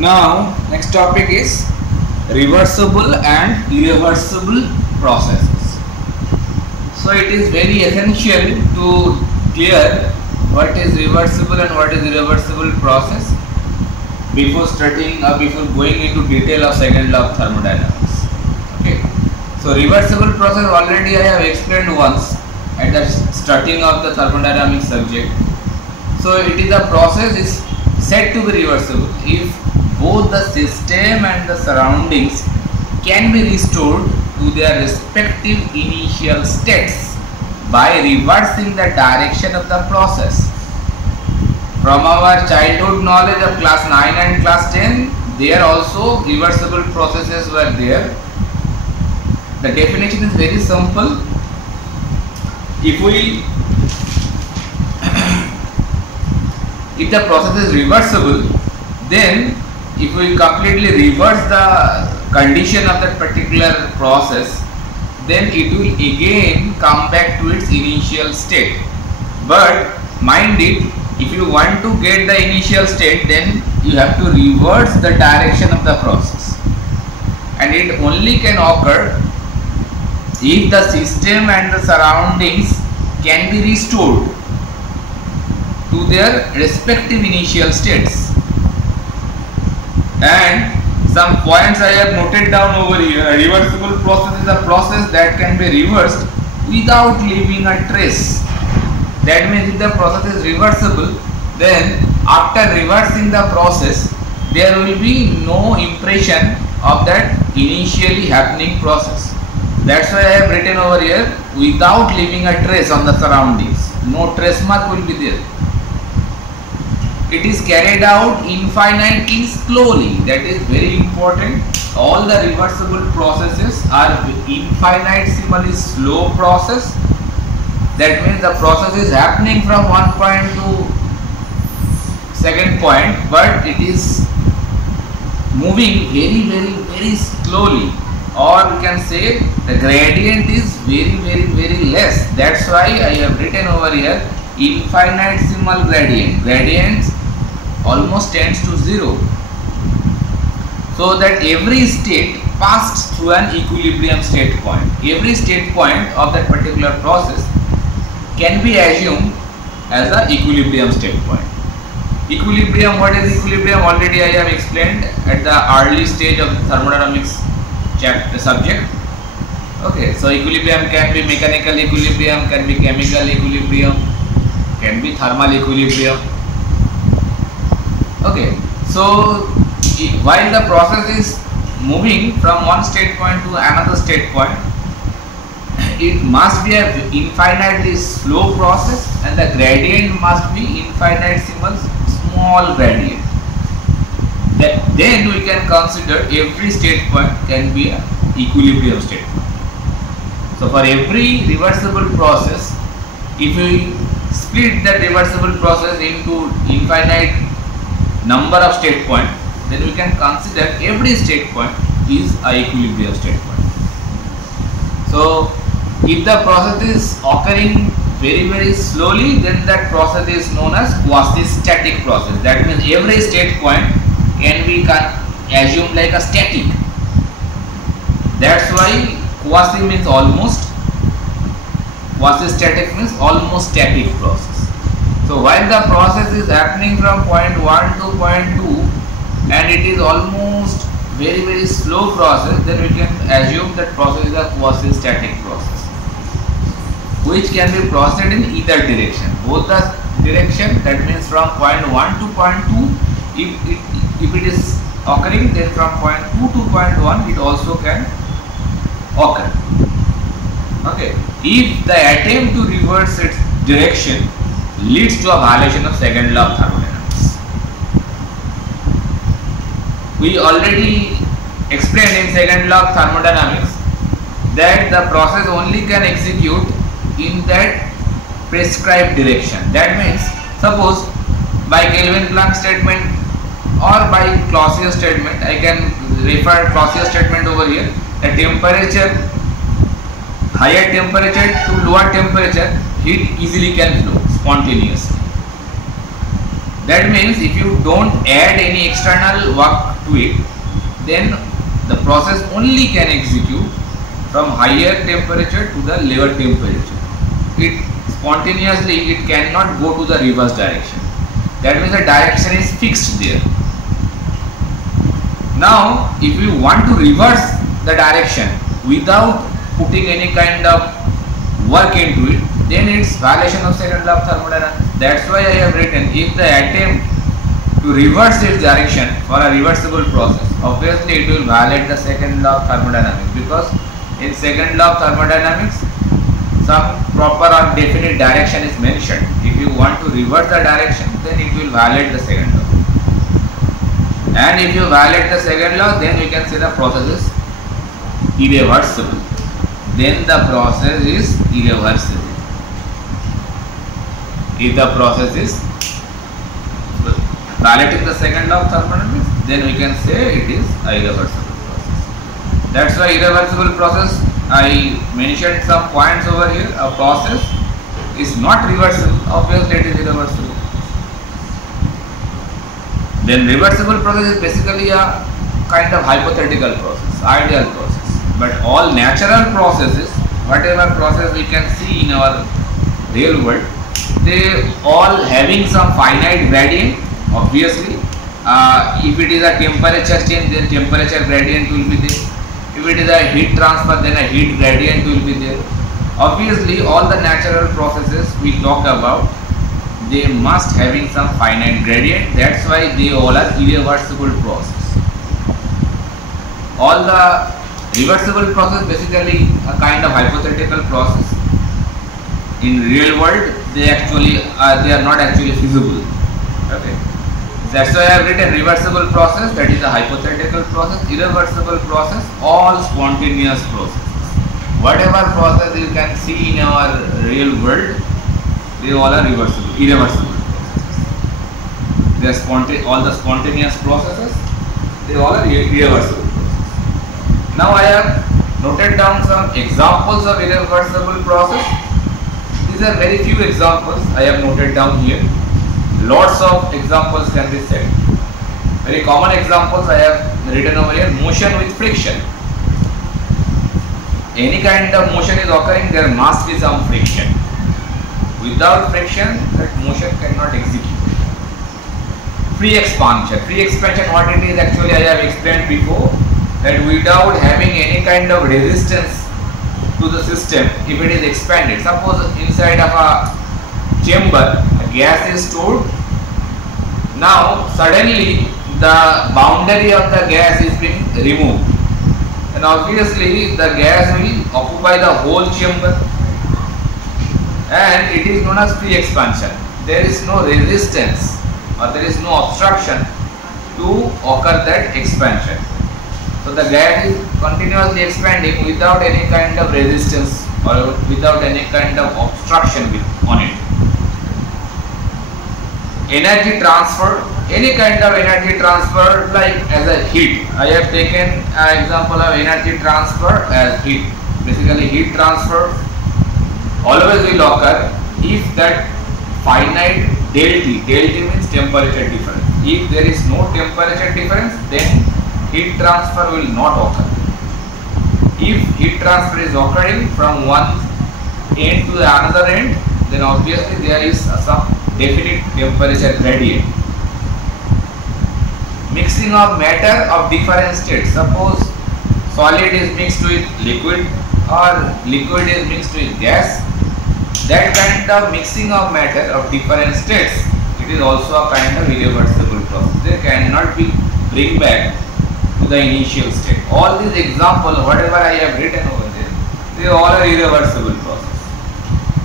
Now, next topic is reversible and irreversible processes. So, it is very essential to clear what is reversible and what is irreversible process before before going into detail of second law of thermodynamics. Okay. So, reversible process already I have explained once at the starting of the thermodynamics subject. So, it is a process is said to be reversible if both the system and the surroundings can be restored to their respective initial states by reversing the direction of the process. From our childhood knowledge of class 9 and class 10, there also reversible processes were there. The definition is very simple. If the process is reversible, then if we completely reverse the condition of that particular process, then it will again come back to its initial state. But mind it, if you want to get the initial state, then you have to reverse the direction of the process, and it only can occur if the system and the surroundings can be restored to their respective initial states. And some points I have noted down over here. A reversible process is a process that can be reversed without leaving a trace. That means if the process is reversible, then after reversing the process, there will be no impression of that initially happening process. That's why I have written over here, without leaving a trace on the surroundings. No trace mark will be there. It is carried out infinitely slowly. That is very important. All the reversible processes are infinitesimally slow process. That means the process is happening from one point to second point, but it is moving very slowly, or we can say the gradient is very less. That's why I have written over here infinitesimal gradient. Gradients almost tends to 0, so that every state passed through an equilibrium state point. Every state point of that particular process can be assumed as an equilibrium state point. Equilibrium, what is equilibrium? Already I have explained at the early stage of thermodynamics chapter subject. Okay, so equilibrium can be mechanical equilibrium, can be chemical equilibrium, can be thermal equilibrium. Okay, so while the process is moving from one state point to another state point, it must be an infinitely slow process, and the gradient must be infinitesimal small gradient. Then we can consider every state point can be an equilibrium state point. So for every reversible process, if we split that reversible process into infinite number of state points, then we can consider every state point is a equilibrium state point. So if the process is occurring very slowly, then that process is known as quasi-static process. That means every state point can be assumed like a static. That's why quasi means almost, quasi-static means almost static process. So while the process is happening from point 1 to point 2, and it is almost very slow process, then we can assume that process is a quasi-static process, which can be processed in either direction. Both the direction, that means from point 1 to point 2, if it is occurring, then from point 2 to point 1 it also can occur. Okay, if the attempt to reverse its direction leads to a violation of second law of thermodynamics. We already explained in second law of thermodynamics that the process only can execute in that prescribed direction. That means, suppose by Kelvin-Planck statement or by Clausius statement, I can refer Clausius statement over here, the temperature, higher temperature to lower temperature, heat easily can flow spontaneously. That means if you don't add any external work to it, then the process only can execute from higher temperature to the lower temperature. It spontaneously, it cannot go to the reverse direction. That means the direction is fixed there. Now if you want to reverse the direction without putting any kind of work into it, then it's violation of second law of thermodynamics. That's why I have written, if the attempt to reverse its direction for a reversible process, obviously it will violate the second law of thermodynamics, because in second law of thermodynamics some proper or definite direction is mentioned. If you want to reverse the direction, then it will violate the second law. And if you violate the second law, then we can say the process is irreversible. Then the process is irreversible. If the process is violating the second law of thermodynamics, then we can say it is a irreversible process. That's why irreversible process, I mentioned some points over here. A process is not reversible, obviously it is irreversible. Then reversible process is basically a kind of hypothetical process, ideal process. But all natural processes, whatever process we can see in our real world, they all having some finite gradient. Obviously, if it is a temperature change, then temperature gradient will be there. If it is a heat transfer, then a heat gradient will be there. Obviously, all the natural processes we talk about, they must having some finite gradient. That's why they all are irreversible process. All the reversible process basically a kind of hypothetical process. In real world, they are not actually feasible. Okay. That's why I have written reversible process, that is a hypothetical process. Irreversible process, all spontaneous processes. Whatever process you can see in our real world, they all are irreversible processes. They are all the spontaneous processes, they all are irreversible processes. Now I have noted down some examples of irreversible process. These are very few examples I have noted down here. Lots of examples can be said. Very common examples I have written over here. Motion with friction. Any kind of motion is occurring, there must be some friction. Without friction, that motion cannot execute. Free expansion. Free expansion, what it is actually I have explained before, that without having any kind of resistance to the system, if it is expanded, suppose inside of a chamber, gas is stored. Now suddenly the boundary of the gas is being removed, and obviously the gas will occupy the whole chamber, and it is known as free expansion. There is no resistance or there is no obstruction to occur that expansion. So the gas is continuously expanding without any kind of resistance or without any kind of obstruction on it. Energy transfer, any kind of energy transfer, like as a heat. I have taken an example of energy transfer as heat. Basically heat transfer always will occur if that finite del T means temperature difference. If there is no temperature difference, then heat transfer will not occur. If heat transfer is occurring from one end to the another end, then obviously there is some definite temperature gradient. Mixing of matter of different states. Suppose solid is mixed with liquid or liquid is mixed with gas. That kind of mixing of matter of different states, it is also a kind of irreversible process. They cannot be bring back to the initial state. All these examples, whatever I have written over there, they all are irreversible process.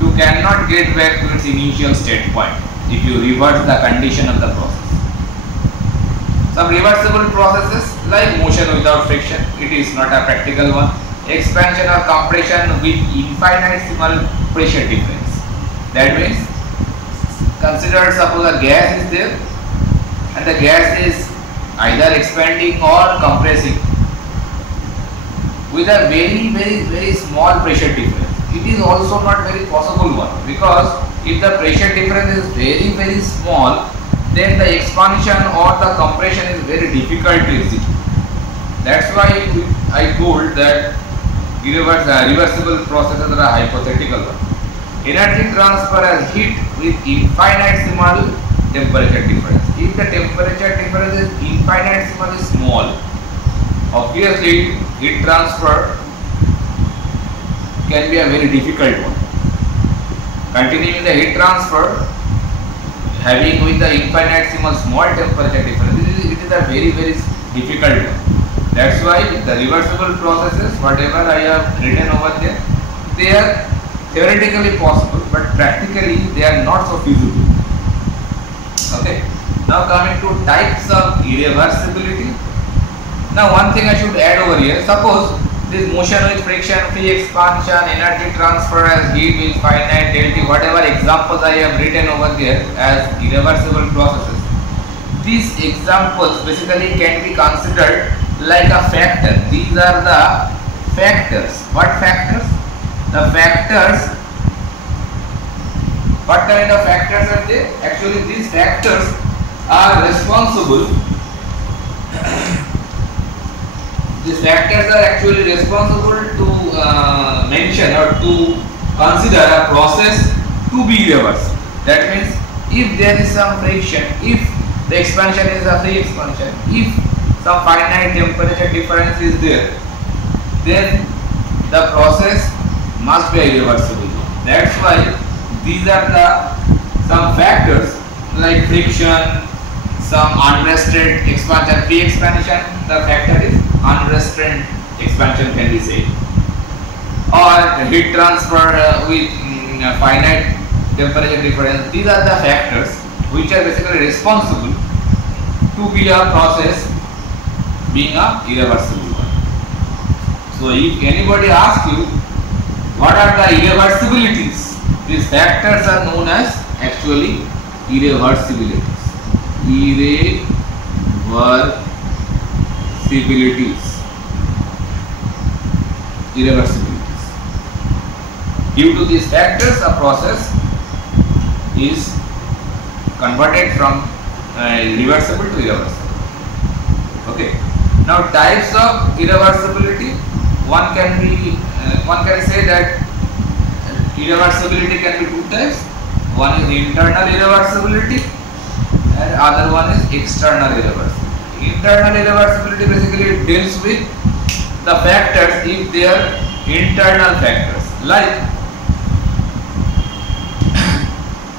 You cannot get back to its initial state point if you reverse the condition of the process. Some reversible processes like motion without friction, it is not a practical one. Expansion or compression with infinitesimal pressure difference. That means, consider suppose a gas is there and the gas is either expanding or compressing with a very small pressure difference. It is also not very possible one, because if the pressure difference is very small, then the expansion or the compression is very difficult to execute. That's why I told that reversible processes are hypothetical. Energy transfer as heat with infinitesimal temperature difference. If the temperature difference is infinitesimally small, obviously heat transfer can be a very difficult one. Continuing the heat transfer having with the infinitesimal small temperature difference, it is a very difficult one. That's why the reversible processes, whatever I have written over there, they are theoretically possible, but practically they are not so feasible. Okay. Now coming to types of irreversibility. Now one thing I should add over here, suppose this motion with friction, free expansion, energy transfer as heat with finite delta, whatever examples I have written over there as irreversible processes. These examples basically can be considered like a factor. These are the factors. What factors? The factors. What kind of factors are they? Actually, these factors are responsible. These factors are actually responsible to mention or to consider a process to be irreversible. That means if there is some friction, if the expansion is a free expansion, if some finite temperature difference is there, then the process must be irreversible. That's why these are the some factors like friction, some unrestrained expansion, free expansion, the factor is unrestrained expansion can be said, or heat transfer with finite temperature difference. These are the factors which are basically responsible to be a process being a irreversible one. So if anybody asks you what are the irreversibilities, these factors are known as actually irreversibilities. Irreversibilities. Due to these factors, a process is converted from reversible to irreversible. Okay. Now types of irreversibility. One can say that irreversibility can be two types. One is internal irreversibility and other one is external irreversibility. Internal irreversibility basically deals with the factors if they are internal factors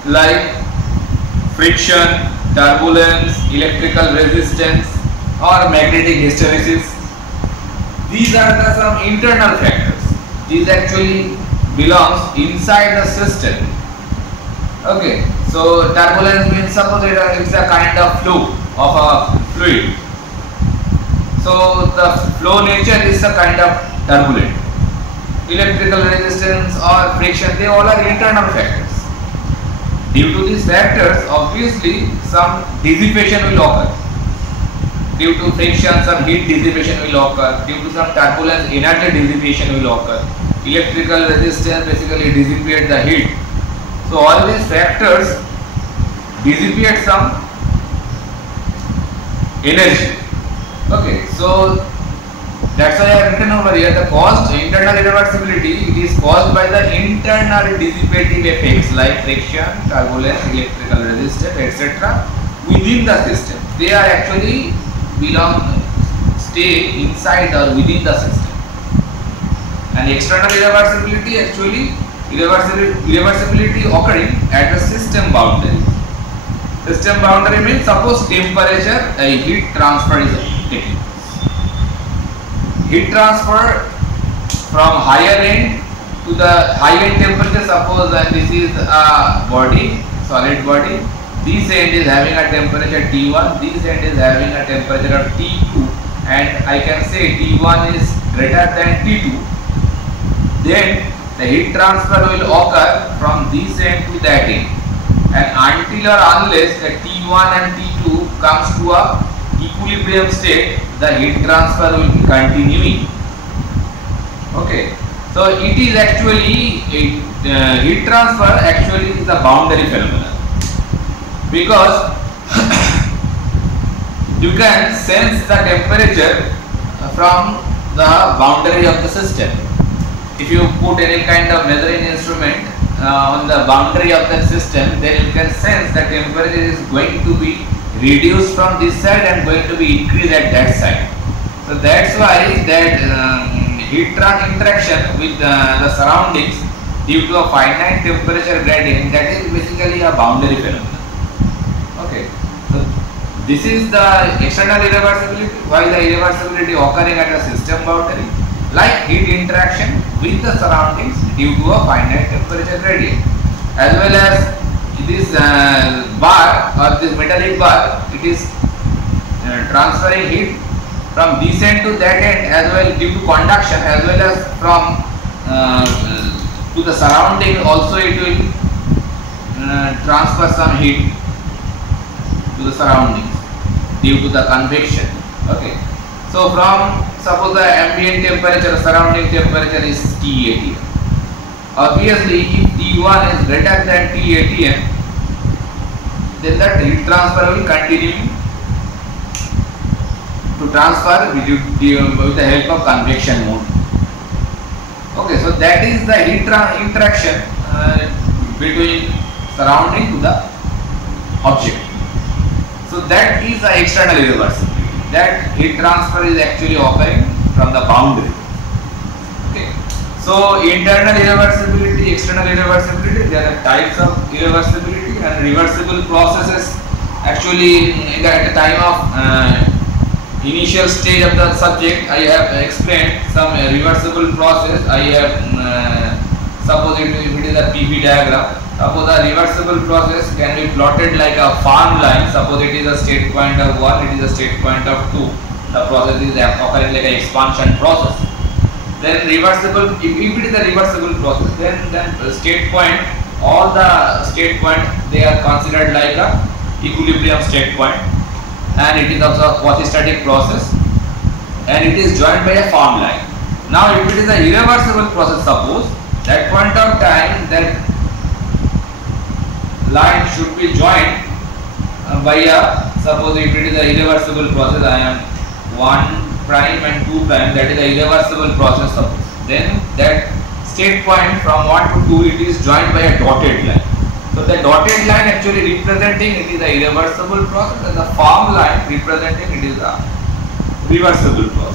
like friction, turbulence, electrical resistance or magnetic hysteresis. These are the some internal factors. These actually belongs inside the system. Okay, so turbulence means suppose it's a kind of flow of a fluid. So the flow nature is a kind of turbulent. Electrical resistance or friction, they all are internal factors. Due to these factors, obviously some dissipation will occur. Due to friction, some heat dissipation will occur. Due to some turbulence, energy dissipation will occur. Electrical resistance basically dissipate the heat. So all these factors dissipate some energy. Okay, so that's why I have written over here the internal irreversibility. It is caused by the internal dissipative effects like friction, turbulence, electrical resistance, etc. within the system. They are actually stay inside or within the system. And external irreversibility actually irreversibility occurring at the system boundary. System boundary means suppose temperature, a heat transfer is taking place. Heat transfer from higher end to the high end temperature. Suppose this is a body, solid body. This end is having a temperature T1, this end is having a temperature of T2, and I can say T1 is greater than T2. Then the heat transfer will occur from this end to that end, and until or unless the T1 and T2 comes to a equilibrium state, the heat transfer will be continuing. Okay, so it is actually heat transfer actually is a boundary phenomenon, because You can sense the temperature from the boundary of the system. If you put any kind of measuring instrument on the boundary of the system, then you can sense the temperature is going to be reduced from this side and going to be increased at that side. So that's why that heat interaction with the surroundings due to a finite temperature gradient, that is basically a boundary phenomenon. Okay. So this is the external irreversibility. Why the irreversibility occurring at a system boundary? Like heat interaction with the surroundings due to a finite temperature gradient, as well as this bar or this metallic bar, it is transferring heat from this end to that end as well due to conduction, as well as from to the surrounding also it will transfer some heat to the surroundings due to the convection. Okay. So from, suppose the ambient temperature, surrounding temperature is T atm. Obviously, if T1 is greater than T atm, then that heat transfer will continue to transfer with the help of convection mode. Okay, so that is the heat interaction between surrounding to the object. So that is the external irreversibility. That heat transfer is actually occurring from the boundary. Okay. So internal irreversibility, external irreversibility, there are types of irreversibility and reversible processes. Actually, at the time of initial stage of the subject, I have explained some reversible process. I have suppose it is a PV diagram. Suppose a reversible process can be plotted like a farm line. Suppose it is a state point of 1, it is a state point of 2. The process is occurring like an expansion process. Then reversible, if it is a reversible process, then state point, all the state point, they are considered like a equilibrium state point, and it is also a quasi-static process, and it is joined by a farm line. Now if it is a irreversible process, suppose that point of time that line should be joined by a, suppose if it is a irreversible process, I am 1 prime and 2 prime, that is a irreversible process, suppose. Then that state point from 1 to 2, it is joined by a dotted line. So the dotted line actually representing it is a irreversible process, and the farm line representing it is a reversible process.